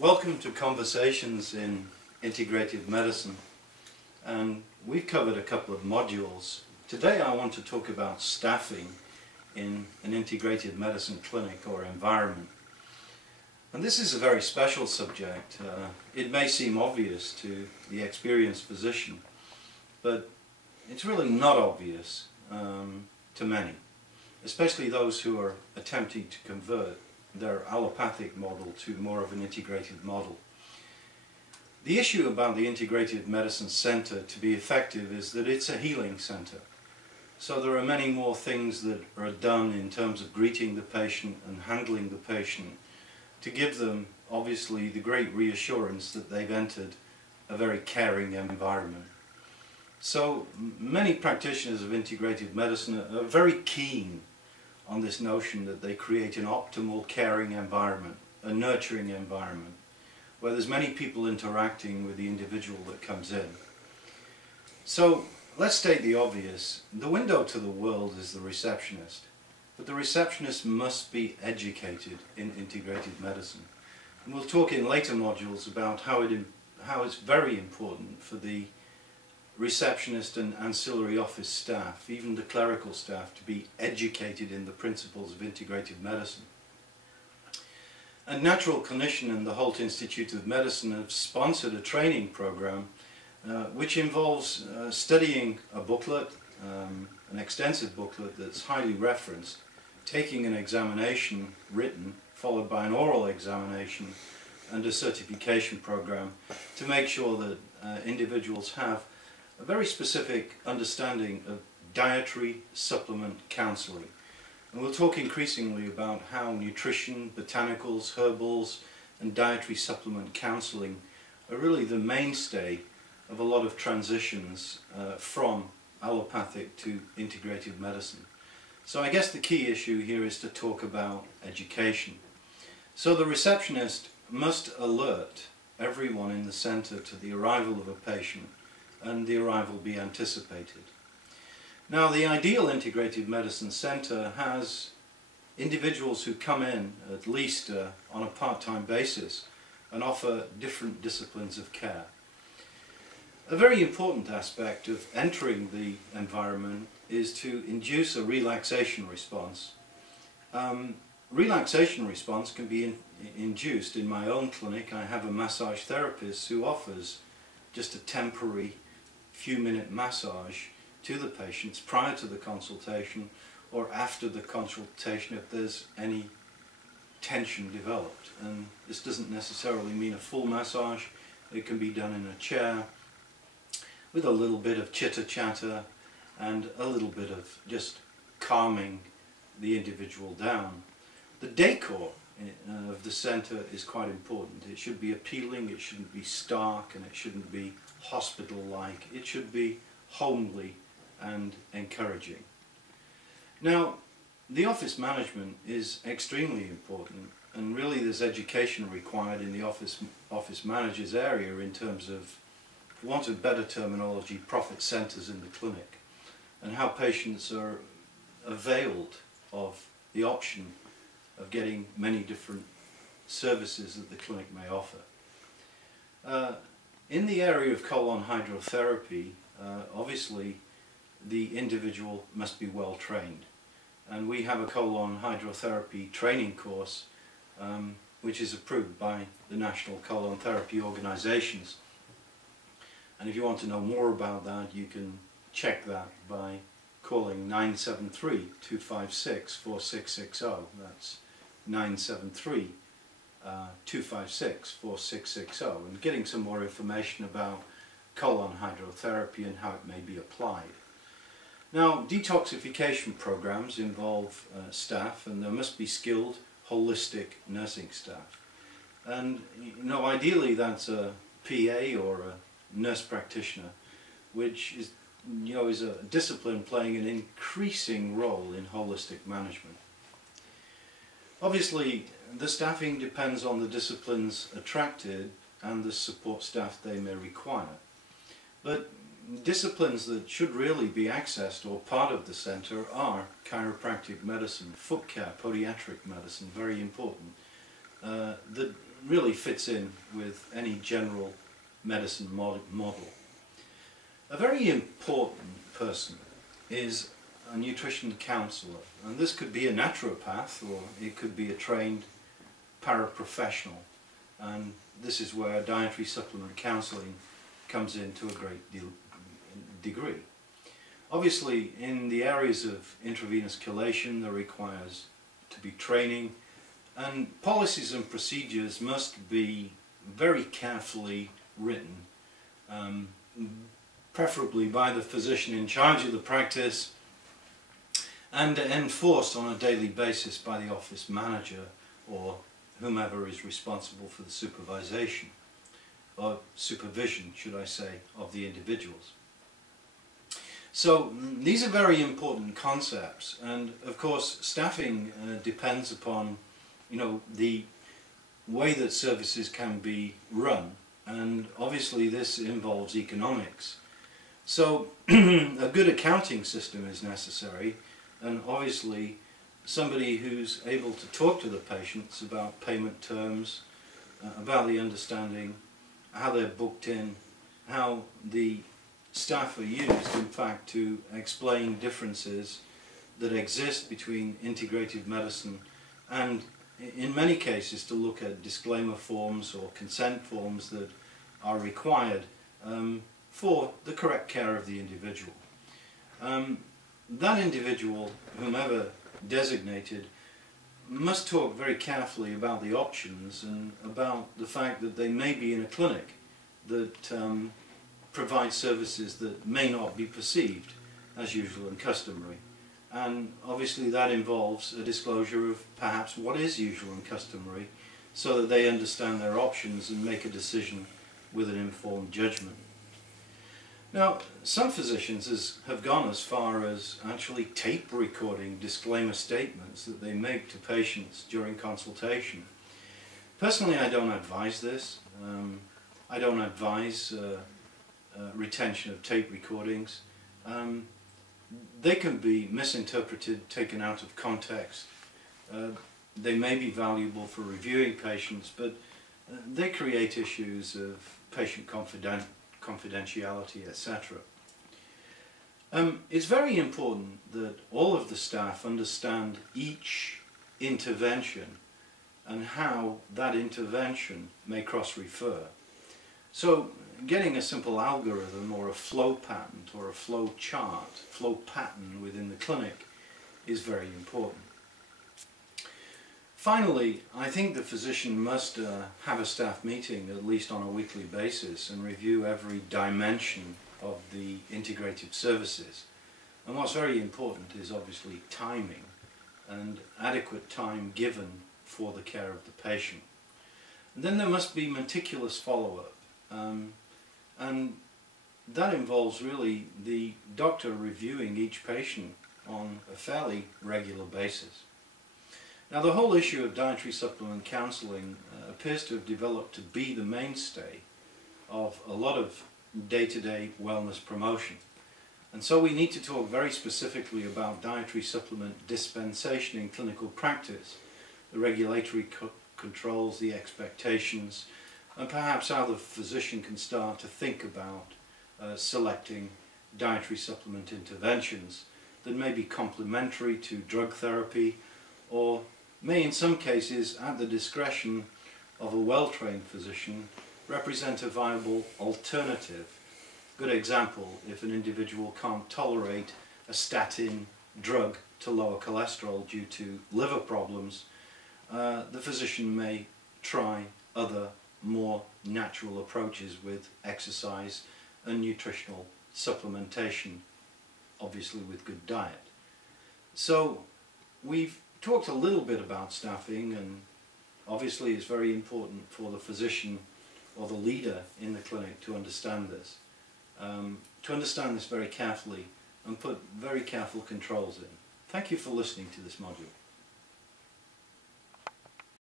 Welcome to Conversations in Integrative Medicine, and we've covered a couple of modules. Today I want to talk about staffing in an integrative medicine clinic or environment. And this is a very special subject. It may seem obvious to the experienced physician, but it's really not obvious to many, especially those who are attempting to convert their allopathic model to more of an integrated model. The issue about the integrative medicine center to be effective is that it's a healing center. So there are many more things that are done in terms of greeting the patient and handling the patient to give them obviously the great reassurance that they've entered a very caring environment. So many practitioners of integrative medicine are very keen on this notion that they create an optimal caring environment, a nurturing environment, where there's many people interacting with the individual that comes in. So let's state the obvious. The window to the world is the receptionist, but the receptionist must be educated in integrative medicine. And we'll talk in later modules about how it's very important for the receptionist and ancillary office staff, even the clerical staff, to be educated in the principles of integrative medicine. And Natural Clinician and the Holt Institute of Medicine have sponsored a training program which involves studying a booklet, an extensive booklet that's highly referenced, taking an examination written, followed by an oral examination and a certification program to make sure that individuals have a very specific understanding of dietary supplement counselling. And we'll talk increasingly about how nutrition, botanicals, herbals and dietary supplement counselling are really the mainstay of a lot of transitions from allopathic to integrative medicine. So I guess the key issue here is to talk about education. So the receptionist must alert everyone in the centre to the arrival of a patient and the arrival be anticipated. Now, the ideal integrative medicine centre has individuals who come in at least on a part-time basis and offer different disciplines of care. A very important aspect of entering the environment is to induce a relaxation response. Relaxation response can be induced in my own clinic. I have a massage therapist who offers just a temporary few-minute massage to the patients prior to the consultation or after the consultation if there's any tension developed. And this doesn't necessarily mean a full massage. It can be done in a chair with a little bit of chitter-chatter and a little bit of just calming the individual down. The decor of the centre is quite important. It should be appealing, it shouldn't be stark, and it shouldn't be hospital-like. It should be homely and encouraging. Now, the office management is extremely important, and really there's education required in the office manager's area in terms of, for want of better terminology, profit centres in the clinic, and how patients are availed of the option of getting many different services that the clinic may offer. In the area of colon hydrotherapy, obviously the individual must be well trained, and we have a colon hydrotherapy training course which is approved by the National Colon Therapy Organisations, and if you want to know more about that you can check that by calling 973-256-4660. That's 973-256-4660, and getting some more information about colon hydrotherapy and how it may be applied. Now, detoxification programs involve staff, and there must be skilled holistic nursing staff. And ideally that's a PA or a nurse practitioner, which is is a discipline playing an increasing role in holistic management. Obviously, the staffing depends on the disciplines attracted and the support staff they may require. But disciplines that should really be accessed or part of the centre are chiropractic medicine, foot care, podiatric medicine, very important. The really fits in with any general medicine model. A very important person is a nutrition counsellor, and this could be a naturopath or it could be a trained paraprofessional, and this is where dietary supplement counselling comes in to a great degree. Obviously, in the areas of intravenous chelation, there requires to be training, and policies and procedures must be very carefully written, preferably by the physician in charge of the practice, and enforced on a daily basis by the office manager or whomever is responsible for the supervision, should I say, of the individuals. So these are very important concepts, and of course staffing depends upon, the way that services can be run, and obviously this involves economics. So a good accounting system is necessary, and obviously somebody who's able to talk to the patients about payment terms, about the understanding, how they're booked in, how the staff are used in fact to explain differences that exist between integrative medicine, and in many cases to look at disclaimer forms or consent forms that are required for the correct care of the individual. That individual, whomever designated, must talk very carefully about the options and about the fact that they may be in a clinic that provide services that may not be perceived as usual and customary. And obviously that involves a disclosure of perhaps what is usual and customary, so that they understand their options and make a decision with an informed judgment. Now, some physicians have gone as far as actually tape recording disclaimer statements that they make to patients during consultation. Personally, I don't advise this. I don't advise retention of tape recordings. They can be misinterpreted, taken out of context. They may be valuable for reviewing patients, but they create issues of patient confidentiality, etc. It's very important that all of the staff understand each intervention and how that intervention may cross-refer. So getting a simple algorithm or a flow pattern or a flow chart, flow pattern within the clinic is very important. Finally, I think the physician must have a staff meeting at least on a weekly basis and review every dimension of the integrative services. And what's very important is obviously timing and adequate time given for the care of the patient. And then there must be meticulous follow-up, and that involves really the doctor reviewing each patient on a fairly regular basis. Now, the whole issue of dietary supplement counselling appears to have developed to be the mainstay of a lot of day-to-day wellness promotion. And so we need to talk very specifically about dietary supplement dispensation in clinical practice, the regulatory controls, the expectations, and perhaps how the physician can start to think about selecting dietary supplement interventions that may be complementary to drug therapy, or may in some cases, at the discretion of a well-trained physician, represent a viable alternative. Good example, if an individual can't tolerate a statin drug to lower cholesterol due to liver problems, the physician may try other more natural approaches with exercise and nutritional supplementation, obviously with good diet. So we've talked a little bit about staffing, and obviously it's very important for the physician or the leader in the clinic to understand this. Very carefully and put very careful controls in. Thank you for listening to this module.